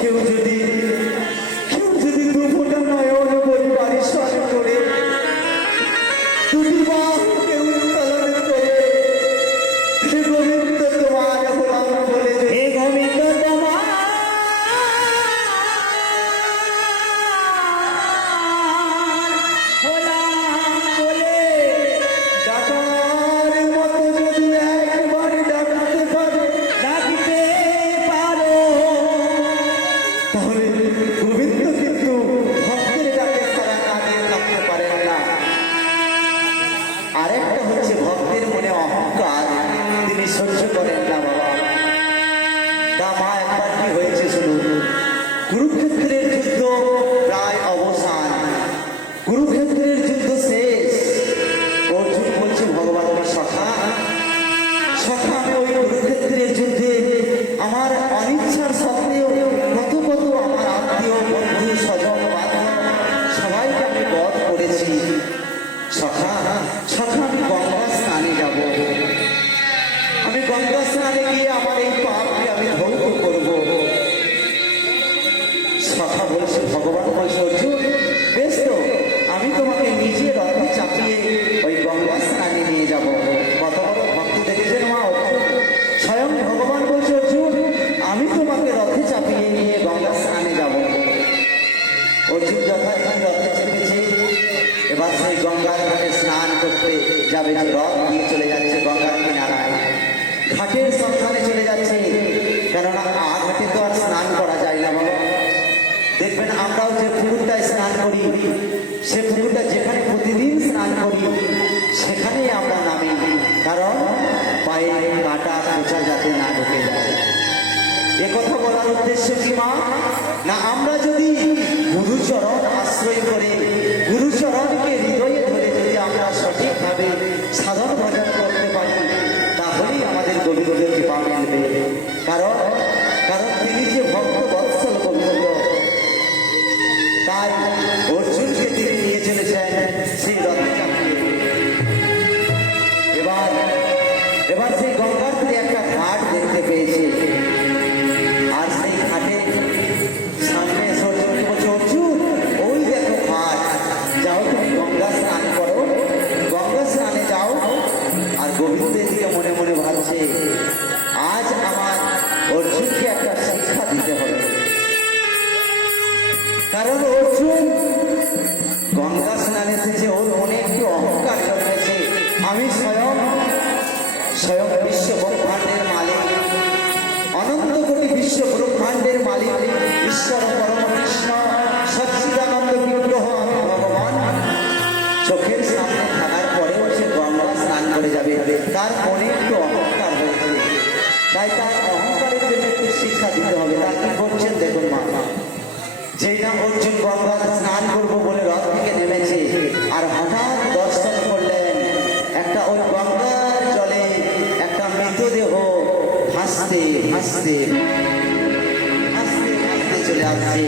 কেউ যদি দু ফোঁটা নয়ন পরিবারের স্মরণ করে দুটি বাহুকে উত্তোলন করে হে গোবিন্দ তোমার গোলাম বলে, হে গোবিন্দ তোমার গোলাম বলে ডাকার মতো যদি একবার ডাকতে পারো তাহলে গোবিন্দ কিন্তু ভক্তের ডাকে সারা না দিয়ে থাকতে পারেন না। আরেকটা হচ্ছে ভক্তের মনে অহংকার, তিনি সহ্য করেন না বাবা। তা মা একবার কি হয়েছে শুনুন। কুরুক্ষেত্রের যুদ্ধ প্রায় অবসান, কুরুক্ষেত্রের যুদ্ধ শেষ। অর্জুন বলছে ভগবানকে, সখা আমি ওই কুরুক্ষেত্রের যুদ্ধে আমার অনিচ্ছার সত্ত্বেও কত আমার আত্মীয় বন্ধু স্বজন বান্ধব সবাইকে আমি বধ করেছি। সখা আমি গঙ্গা স্নানে যাব, আমি গঙ্গা স্নানে গিয়ে আমার এই পাপকে আমি ধৌত করব। সখা বলছে, ভগবান বলছে, অর্জুন বেশ তো, আমি তোমাকে নিজে রথে চাপিয়ে ওই গঙ্গা স্নানে নিয়ে যাব। কত বড় ভক্তি দেখেছেন মা অর্জুন। স্বয়ং ভগবান বলছে, অর্জুন আমি তোমাকে রথে চাপিয়ে নিয়ে গঙ্গা স্নানে যাব। অর্জুন যথারীতি রথে চেপেছে, এবার সেই গঙ্গার ঘাটে স্নান করতে যাবে। রথ নিয়ে চলে যাচ্ছে গঙ্গার কিনারায়, ঘাটের সন্ধানে চলে যাচ্ছে। কেননা ঘাটে তো আর স্নান করা যায় না বাবা। দেখবেন আমরাও যে পুকুরটায় স্নান করি, সে পুকুরটা যেখানে প্রতিদিন স্নান করি সেখানেই আমরা নামি, কারণ পায়ে কাটা খোঁচা যাতে না ঢুকে যায়। একথা বলার উদ্দেশ্য কি মা, না আমরা যদি গুরুচরণ আশ্রয় করে গুরুচরণকে হৃদয়ে ধরে যদি আমরা সঠিকভাবে সাধন ভজন করতে পারি তাহলেই আমাদের গোবিন্দের কৃপা মিলবে। কারণ তিনি যে ভক্ত বৎসল গোবিন্দ, তাই অর্জুনকে তিনি নিয়ে চলেছেন সেই রথে চাপিয়ে। এবার সেই গঙ্গার তীরে একটা ঘাট দেখতে পেয়েছে, আর সেই ঘাটে সামনে অর্জুনকে বলছে, অর্জুন ওই দেখো ঘাট, যাও তুমি গঙ্গা স্নান করো, গঙ্গা স্নানে যাও। আর গোবিন্দের দিকে মনে মনে ভাবছে, আজ আমার অর্জুনকে একটা শিক্ষা দিতে হবে। কারণ অর্জুন গঙ্গা স্নান এসেছে, ওর মনে একটু অহংকার জন্মেছে। আমি স্বয়ং বিশ্ব ব্রহ্মাণ্ডের মালিক, অনন্ত কোটি বিশ্ব ব্রহ্মাণ্ডের মালিক ঈশ্বর পরম কৃষ্ণ সচ্চিদানন্দ বিগ্রহ আমি ভগবান। চোখের সামনে থাকার পরেও সে গঙ্গা স্নান করে যাবে, তার মনে একটু অহংকার হয়েছে। তাই তার অহংকারের জন্য একটু শিক্ষা দিতে হবে। তার কি করছেন দেখুন মা। যেই না অর্জুন গঙ্গা স্নান করবো বলে রথ থেকে নেমেছে, আর হঠাৎ দর্শন করলেন একটা ওই গঙ্গার জলে একটা মৃতদেহ হাসতে হাসতে চলে আসছে।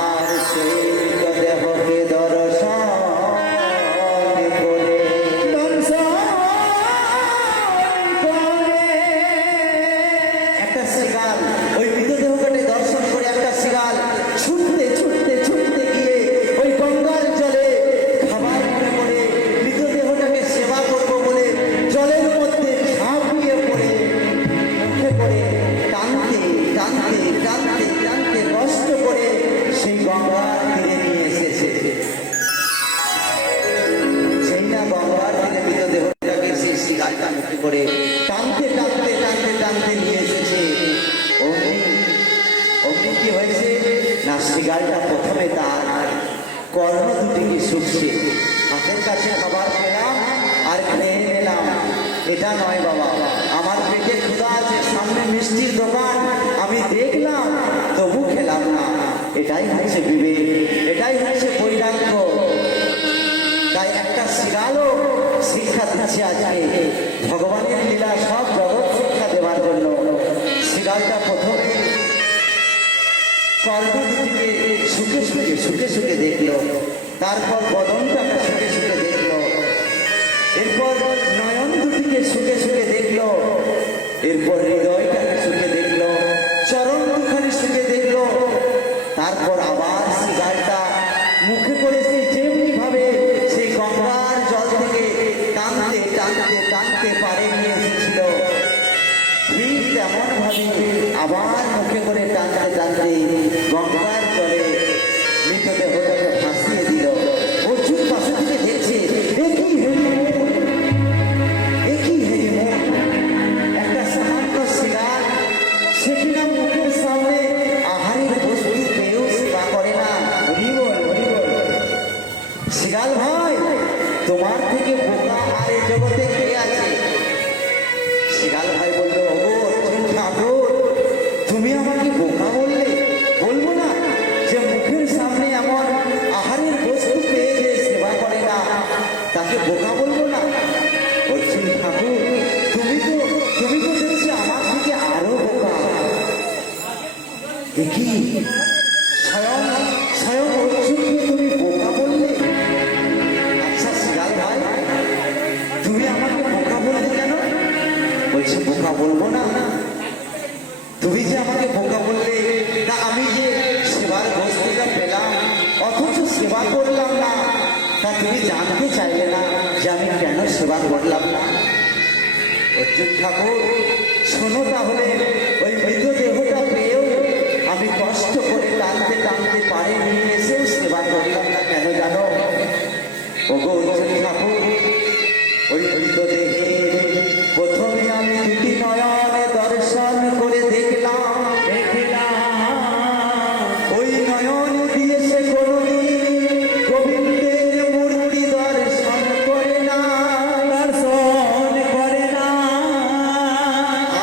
আর সেই মৃতদেহকে দর্শন করে একটা শিকাল, ওই মৃতদেহকে দর্শন করে একটা শিকাল ছুটতে গিয়ে ওই গঙ্গার জলে খাবার মনে করে মৃতদেহটাকে সেবা করবো বলে জলের মধ্যে ঝাঁপিয়ে পড়ে মুখে করে টানতে কষ্ট করে সেই গঙ্গার তীরে নিয়ে এসেছে। সেই না গঙ্গার তীরে মৃতদেহটাকে সেই শিকালটা মুখে করে টানতে নিয়ে এসেছে। অমনি কি হয়েছে না, শিকালটা প্রথমে তার কর্ণ দুটিকে শুকছে। হাতের কাছে খাবার পেলাম আর খেয়ে নিলাম, এটা নয় বাবা। আমার পেটে ক্ষুধা আছে, সামনে মিষ্টির দোকান আমি দেখলাম তবু খেলাম না। এটাই হচ্ছে বিবেক, এটাই হচ্ছে বৈরাগ্য। তাই একটা শিকালও শিক্ষা দিচ্ছে আজকে ভগবানের লীলা সব জগৎ শিক্ষা দেওয়ার জন্য। শিকালটা প্রথমে কর্ণ দুটিকে শুকে দেখলো, তারপর বদনটাকে শুকে দেখলো, এরপর নয়ন দুটিকে শুকে দেখলো, এরপর হৃদয়টাকে শুকে দেখলো, আবার মুখে করে টানতে টানতে গঙ্গার জলে মৃতদেহটাকে ভাসিয়ে দিল। অর্জুন পাশে থেকে দেখছে, একই হেরি একটা সামান্য শিকার, সে কিনা মুখের সামনে আহারের বস্তু পেয়েও সেবা করে না। শিয়াল ভাই, তোমার থেকে বোকা আর এই জগতে কে আছে? শিয়াল ভাই বললো, ও অর্জুন ঠাকুর, তুমি আমাকে বোকা বললে? বলবো না যে মুখের সামনে এমন আহারের বস্তু পেয়ে যে সেবা করে না, তাকে বোকা বলবো না? অর্জুন ঠাকুর, তুমি তো দেখছি আমার থেকে আরো বোকা। দেখি স্বয়ং অর্জুনকে তুমি বোকা বললে? আচ্ছা শিয়াল ভাই, তুমি আমাকে বোকা বললে কেন? বলছে, বোকা বলবো না? তুমি যে আমাকে বোকা বললে, তা আমি যে সেবার বস্তুটা পেলাম অথচ সেবা করলাম না, তা তুমি জানতে চাইলে না যে আমি কেন সেবা করলাম না? অর্জুন ঠাকুর, শোনো তাহলে, ওই মৃতদেহটা পেয়েও আমি কষ্ট করে টানতে টানতে পারে নিয়ে এসেও সেবা করলাম না, কেন জানো? ওগো অর্জুন ঠাকুর, ওই মৃতদেহের প্রথমে আমি দুটি নয়নে দর্শন করে দেখলাম, ওই নয়ন দিয়ে সে কোনদিন গোবিন্দের মূর্তি দর্শন করে না।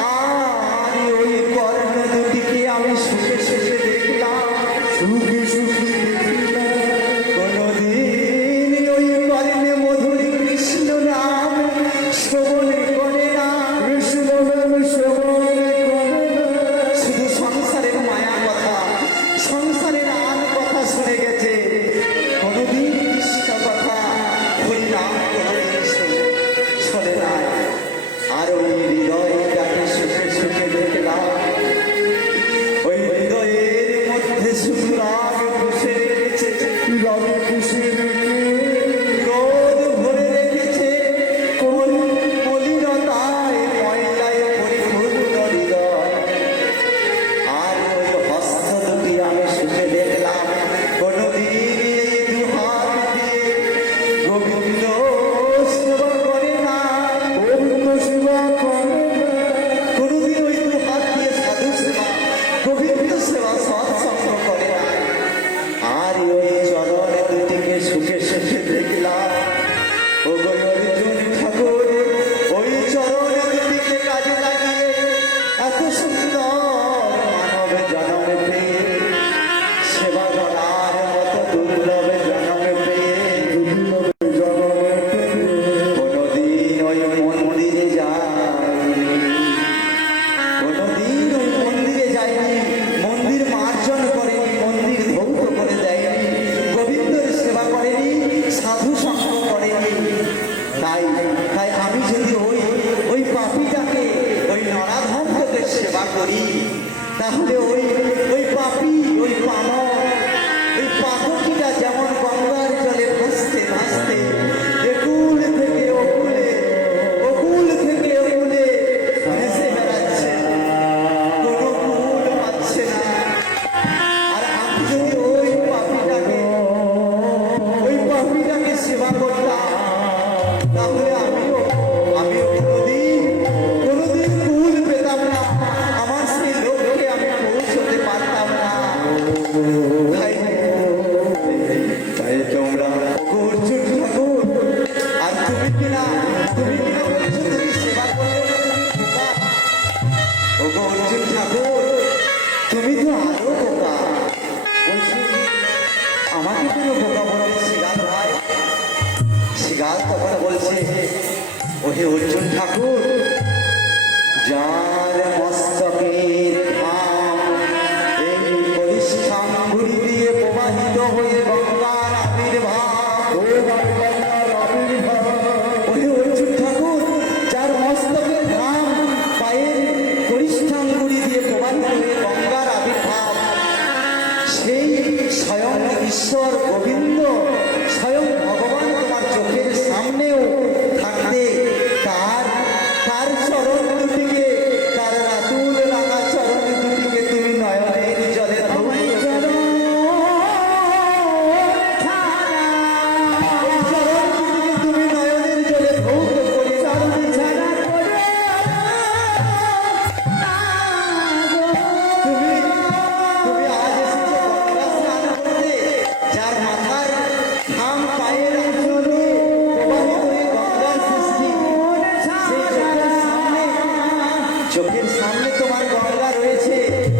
আর ওই কর্ণ দুটিকে আমি সুখে সুখে দেখলাম, কোনদিন ওই কর্ণে মধুরী কৃষ্ণ নাম শ্রবণ করে না। শুধু সংসারের মায়া কথা, সংসারের আন কথা শুনে গেছে, কোনদিন কৃষ্ণ কথা হরিনাম কোনদিন শোনে নাই। আর ওই হৃদয়টাকে সুখে সুখে দেখলাম, ওই হৃদয়ের মধ্যে শুধু রাগ বসে রেখেছে, ক্রোধ ভরে রেখেছে, মলিনতায় ময়লায় পরিপূর্ণ হৃদয়। আর ওই হস্ত দুটি আমি সুখে দেখলাম, কোনদিন এই দু হাত দিয়ে গোবিন্দ সেবা করে না, কোনদিন ওই দু হাত দিয়ে সাধু সেবা, গোবিন্দ সেবা, সৎসঙ্গ করে না। আর ওই চরণ দুটিকে সুখে সুখে দেখলাম, ও গো অর্জুন ঠাকুর, ওই চরণ দুটিকে কাজে লাগিয়ে এত সুন্দর মানব জন্ম পেয়ে, সেবা করার মতো দুর্লভ জন্ম পেয়ে, কোনদিন ওই মন্দিরে যায়নি, কোনদিন ওই মন্দিরে যায়নি, মন্দির মার্জন করেনি, মন্দির ধৌত করে দেয়নি, গোবিন্দের সেবা করেনি, সাধু সঙ্গ করেনি। তাই আমি যদি ওই পাপীটাকে, ওই নরাধমকে সেবা করি, তাহলে ওই পাপী, ওই পানব, ওই পাতকীটা যেমন গঙ্গার জলে ভাসতে ভাসতে একুল থেকে ওকুলে, ওকুল থেকে ওকুলে ভেসে বেড়াচ্ছে, কোনো কুল পাচ্ছে না। আর আমি যদি ওই পাপীটাকে সেবা করতাম, তাহলে আমিও কোনোদিন কুল পেতাম না, আমার সেই লক্ষ্যে আমি পৌঁছতে পারতাম না। তাই তোমরা অর্জুন ঠাকুর, আর তুমি কিনা বলছো তুমি সেবা করলে বোকা। ওগো অর্জুন ঠাকুর, তুমি তো আরো বোকা। বলছি, আমাকে কোনো বোকা বলে শিয়াল ভাই? শিয়াল তখন বলছে, ওহে অর্জুন ঠাকুর, যার মস্তকের ঘাম এই পরিষ্ঠাঙ্গুলি দিয়ে প্রবাহিত হয়ে গঙ্গার আবির্ভাব, ওহে অর্জুন ঠাকুর, যার মস্তকের ঘাম পায়ের পরিষ্ঠাঙ্গুলি দিয়ে প্রবাহিত হয়ে গঙ্গার আবির্ভাব, সেই স্বয়ং ঈশ্বর গোবিন্দ, স্বয়ং ভগবান তোমার চোখের সামনেও থাকতে তার চরণ দুটিকে তারা চোখের সামনে তোমার গঙ্গা রয়েছে,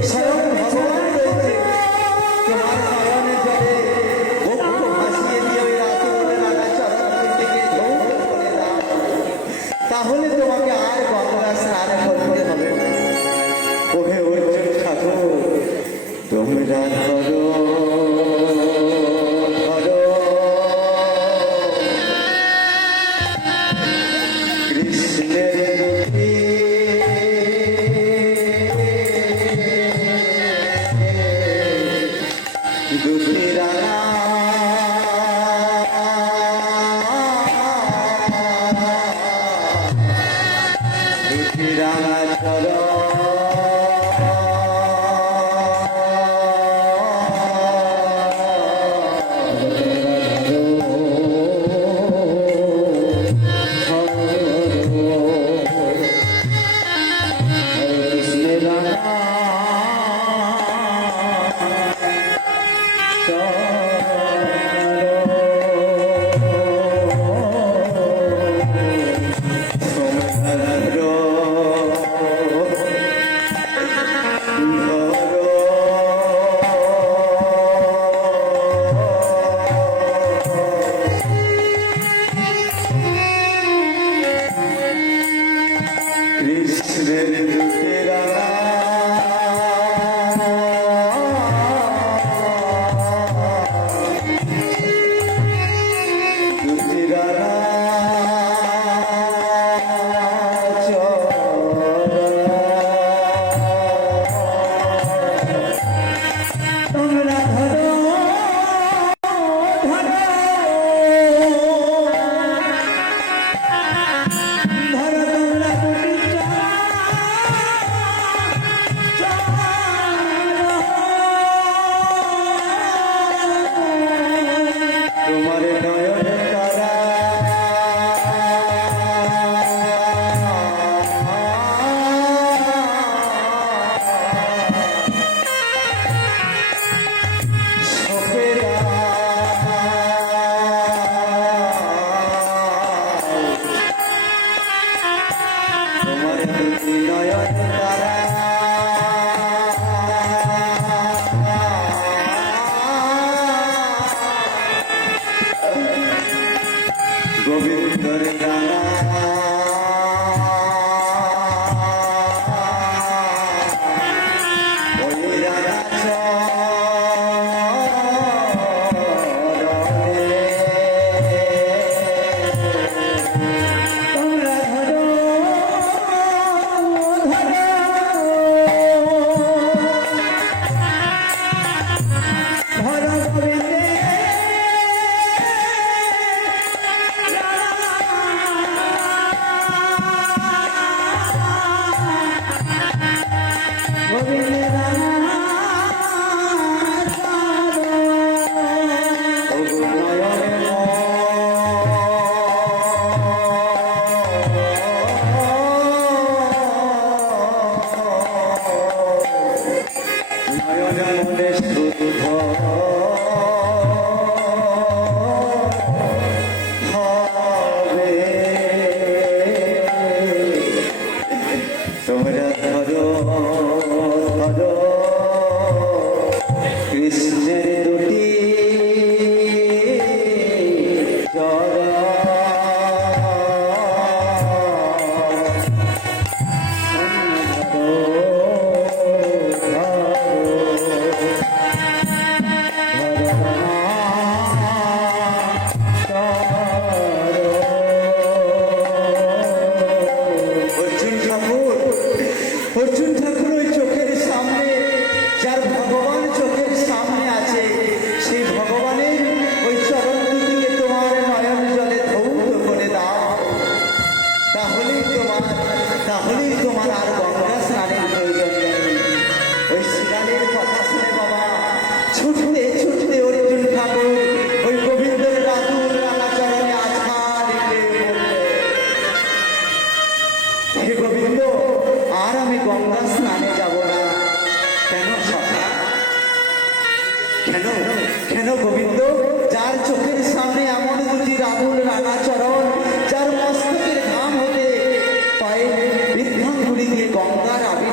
স্বয়ং ভগবান রয়েছে। তোমার নয়নের জলে বক্ষ ভাসিয়ে দিয়ে ওই রাতুল রাঙা চরণ থেকে ধৌত করে দাও, তাহলে তোমাকে আর গঙ্গা স্নান করতে হবে না। ওহে অর্জুন ঠাকুর, তোমরা ধরো ধরো কৃষ্ণের দুটি দুটি রাঙা দুটি রাঙা চরণ কৃষ্ণের দুটি রাঙা দুটি রাঙা তোমরা ধরো তোমার নয়ন তারা সপেরা তোমার দুটি নয়ন তারা গোবিন্দর রাঙা ওই রাঙা চরণে তোমরা ধরো ধরো গোবিন্দে তোমরা ধরো ধরো কৃষ্ণের দুটি চরণ অর্জুন ঠাকুর ওই চোখের সামনে, যার ভগবান চোখের সামনে আছে, সেই ভগবানের ওই চরণ দুটিকে তোমার নয়ন জলে ধৌত করে দাও, তাহলেই তোমার আর গঙ্গা স্নানের প্রয়োজন নেই। ওই শ্রীরামের কথা শুনে বাবা ছুটতে ছুটতে অর্জুন ঠাকুর ওই গোবিন্দের রাতুল রাঙা চরণে আছাড় খেয়ে পড়লেন। হে গোবিন্দ, আর আমি গঙ্গা স্নান গঙ্গার